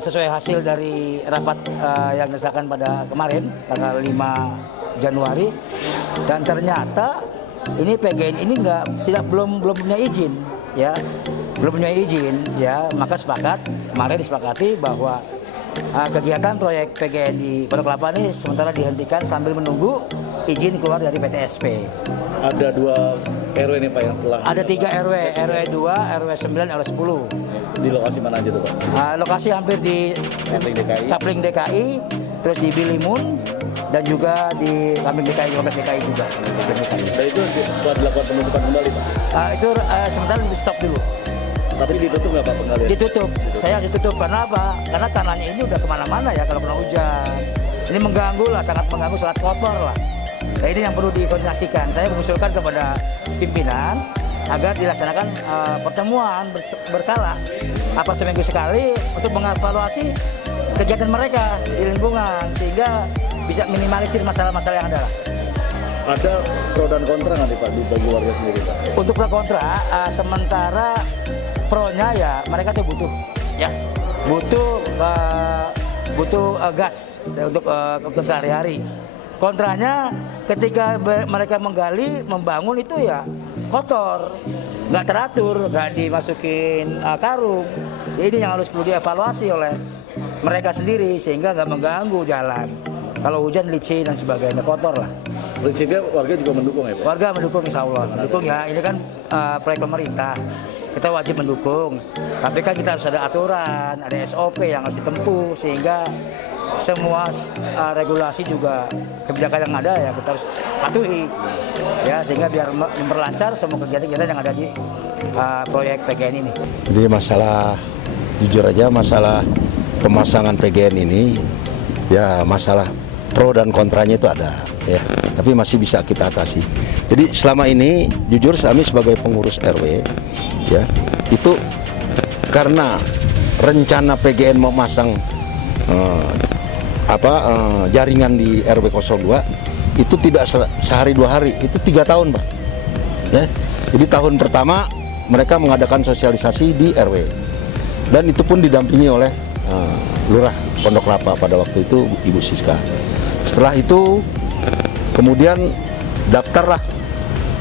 sesuai hasil dari rapat yang dilaksanakan pada kemarin tanggal 5 Januari, dan ternyata ini PGN ini belum punya izin, ya, belum punya izin, ya, maka kemarin disepakati bahwa kegiatan proyek PGN di Pondok Kelapa ini sementara dihentikan sambil menunggu izin keluar dari PTSP. Ada 2 RW nih Pak yang telah. Ada 3 RW, RW 2, RW 9, RW 10. Di lokasi mana aja tuh Pak? Lokasi hampir di Kapling DKI, terus di Bilimun, dan juga di Kapling DKI, Komplek DKI juga. Dan itu telah dilakukan penutupan kembali Pak? Itu sementara di stop dulu. Tapi ditutup nggak Pak pengalian? Ditutup. Saya ditutup karena apa? Karena tanahnya ini udah kemana-mana ya kalau kena hujan. Ini mengganggu lah, sangat mengganggu, sangat kotor lah. Nah, ini yang perlu dikoordinasikan. Saya mengusulkan kepada pimpinan agar dilaksanakan pertemuan berkala, apa seminggu sekali, untuk mengevaluasi kegiatan mereka di lingkungan sehingga bisa minimalisir masalah-masalah yang ada. Ada pro dan kontra nanti Pak bagi warga sendiri Pak? Untuk pro kontra, sementara pro-nya ya mereka tuh butuh gas untuk kebutuhan sehari-hari. Kontranya ketika mereka menggali, membangun itu ya kotor, nggak teratur, nggak dimasukin karung. Ini yang harus perlu dievaluasi oleh mereka sendiri sehingga nggak mengganggu jalan. Kalau hujan licin dan sebagainya, kotor lah. Prinsipnya warga juga mendukung ya Pak? Warga mendukung, insya Allah mendukung ya. Ini kan proyek pemerintah, kita wajib mendukung. Tapi kan kita harus ada aturan, ada SOP yang harus ditempuh sehingga semua regulasi juga kebijakan yang ada ya kita harus patuhi ya, sehingga biar memperlancar semua kegiatan-kegiatan yang ada di proyek PGN ini. Jadi jujur aja masalah pemasangan PGN ini ya masalah pro dan kontranya itu ada ya, tapi masih bisa kita atasi. Jadi selama ini jujur kami sebagai pengurus RW ya, itu karena rencana PGN mau masang jaringan di RW 02 itu tidak sehari 2 hari, itu 3 tahun Pak ya. Jadi tahun pertama mereka mengadakan sosialisasi di RW dan itu pun didampingi oleh Lurah Pondok Kelapa pada waktu itu Ibu Siska. Setelah itu kemudian daftarlah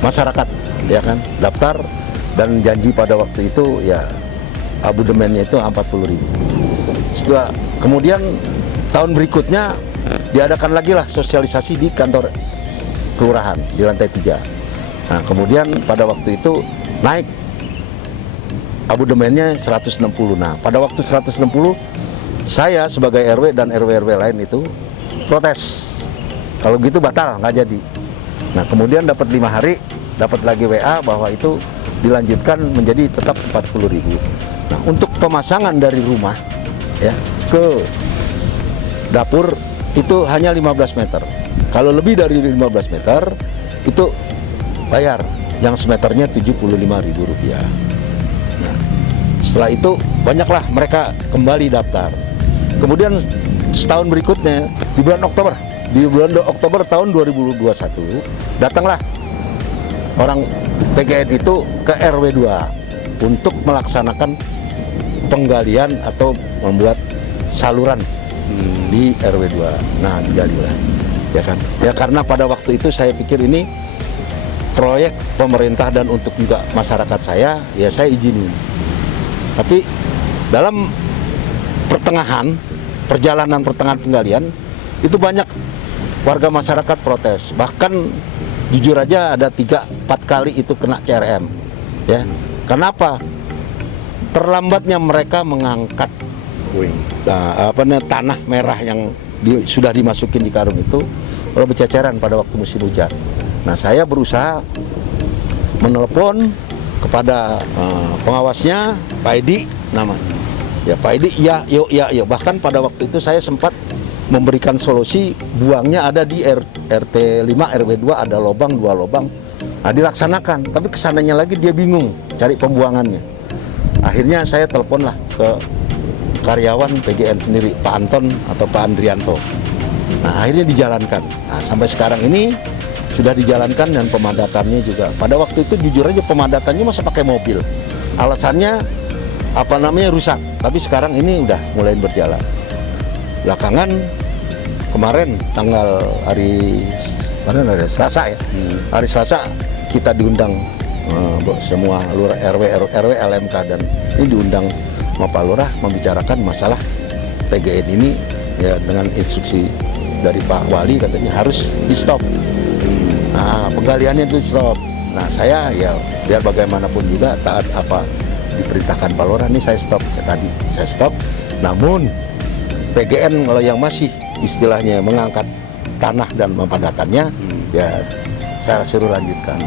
masyarakat ya kan, daftar dan janji pada waktu itu ya abodemennya itu 40.000. Setelah kemudian tahun berikutnya diadakan lagi lah sosialisasi di kantor kelurahan di lantai 3. Nah kemudian pada waktu itu naik abodemennya 160. Nah pada waktu 160 saya sebagai RW dan RW-RW lain itu protes. Kalau gitu batal, nggak jadi. Nah kemudian dapat 5 hari, dapat lagi WA bahwa itu dilanjutkan menjadi tetap 40.000. Nah untuk pemasangan dari rumah ya ke dapur itu hanya 15 meter. Kalau lebih dari 15 meter itu bayar, yang semeternya Rp75.000. Nah, setelah itu banyaklah mereka kembali daftar. Kemudian setahun berikutnya di bulan Oktober tahun 2021 datanglah orang PGN itu ke RW 2 untuk melaksanakan penggalian atau membuat saluran di RW 2. Nah digalilah ya kan ya, karena pada waktu itu saya pikir ini proyek pemerintah dan untuk juga masyarakat saya ya saya izinin. Tapi dalam perjalanan penggalian itu banyak warga masyarakat protes, bahkan jujur aja ada 3-4 kali itu kena CRM ya. Kenapa? Terlambatnya mereka mengangkat tanah merah yang sudah dimasukin di karung itu kalau berceceran pada waktu musim hujan. Nah saya berusaha menelepon kepada pengawasnya Pak Edi namanya ya, Pak Edi ya yuk. Bahkan pada waktu itu saya sempat memberikan solusi buangnya ada di RT 5 RW 2 ada lubang 2 lubang. Nah dilaksanakan, tapi kesananya lagi dia bingung cari pembuangannya. Akhirnya saya teleponlah ke karyawan PGN sendiri, Pak Anton atau Pak Andrianto. Nah akhirnya dijalankan. Nah sampai sekarang ini sudah dijalankan dan pemadatannya juga. Pada waktu itu jujur aja pemadatannya masih pakai mobil. Alasannya rusak. Tapi sekarang ini udah mulai berjalan. Belakangan kemarin hari Selasa ya. Hari Selasa kita diundang semua lurah RW, LMK dan ini diundang sama Pak Lurah membicarakan masalah PGN ini ya, dengan instruksi dari Pak Wali katanya harus di stop. Nah, penggaliannya itu stop. Nah, saya ya biar bagaimanapun juga taat apa diperintahkan Pak Lurah, ini saya stop tadi. Saya stop. Namun PGN kalau yang masih istilahnya mengangkat tanah dan mempadatannya ya saya suruh lanjutkan.